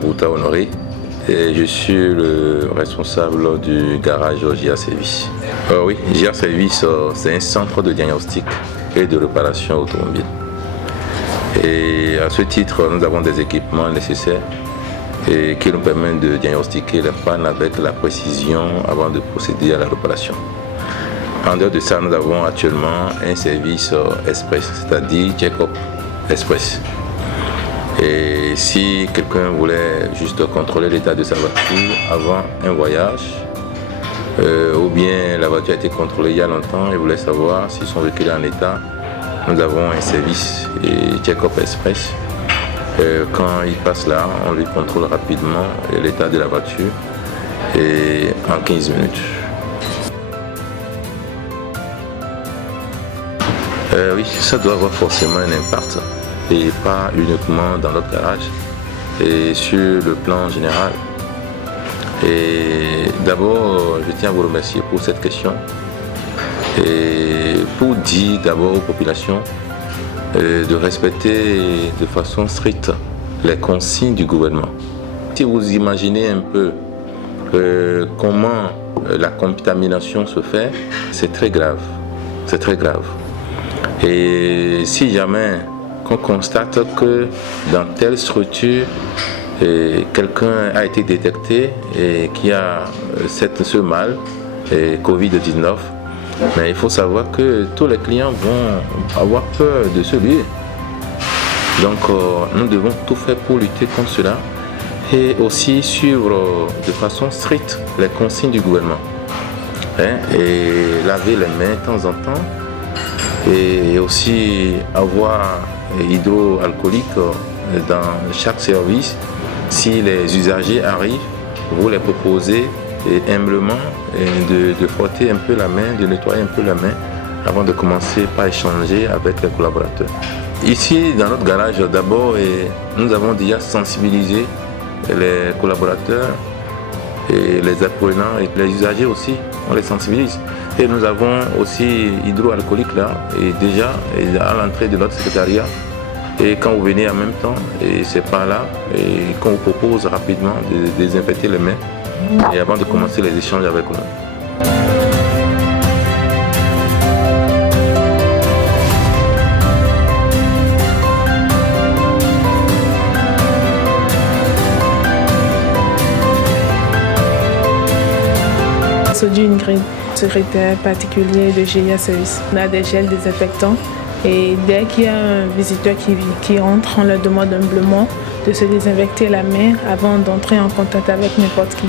Bouta Honoré et je suis le responsable du garage JA Service. Oui, JA Service, c'est un centre de diagnostic et de réparation automobile. Et à ce titre, nous avons des équipements nécessaires et qui nous permettent de diagnostiquer les pannes avec la précision avant de procéder à la réparation. En dehors de ça, nous avons actuellement un service express, c'est-à-dire check-up express. Et si quelqu'un voulait juste contrôler l'état de sa voiture avant un voyage, ou bien la voiture a été contrôlée il y a longtemps et voulait savoir si son véhicule est en état, nous avons un service check-up express. Quand il passe là, on lui contrôle rapidement l'état de la voiture et en 15 minutes. Oui, ça doit avoir forcément un impact et pas uniquement dans notre garage et sur le plan général. Et d'abord, je tiens à vous remercier pour cette question et pour dire d'abord aux populations de respecter de façon stricte les consignes du gouvernement. Si vous imaginez un peu comment la contamination se fait, c'est très grave. C'est très grave. Et si jamais on constate que dans telle structure, quelqu'un a été détecté et qui a ce mal, Covid-19, mais il faut savoir que tous les clients vont avoir peur de ce lieu. Donc nous devons tout faire pour lutter contre cela et aussi suivre de façon stricte les consignes du gouvernement. Et laver les mains de temps en temps et aussi avoir hydroalcoolique dans chaque service. Si les usagers arrivent, vous les proposez humblement de frotter un peu la main, de nettoyer un peu la main avant de commencer par échanger avec les collaborateurs. Ici, dans notre garage, d'abord, nous avons déjà sensibilisé les collaborateurs et les apprenants et les usagers aussi, on les sensibilise. Et nous avons aussi hydroalcoolique là, et déjà à l'entrée de notre secrétariat. Et quand vous venez en même temps, et c'est par là, et qu'on vous propose rapidement de désinfecter les mains et avant de commencer les échanges avec nous. Sodu Ingrid, secrétaire particulier de JA Service. On a des gels désinfectants et dès qu'il y a un visiteur qui entre, on leur demande humblement de se désinfecter la main avant d'entrer en contact avec n'importe qui.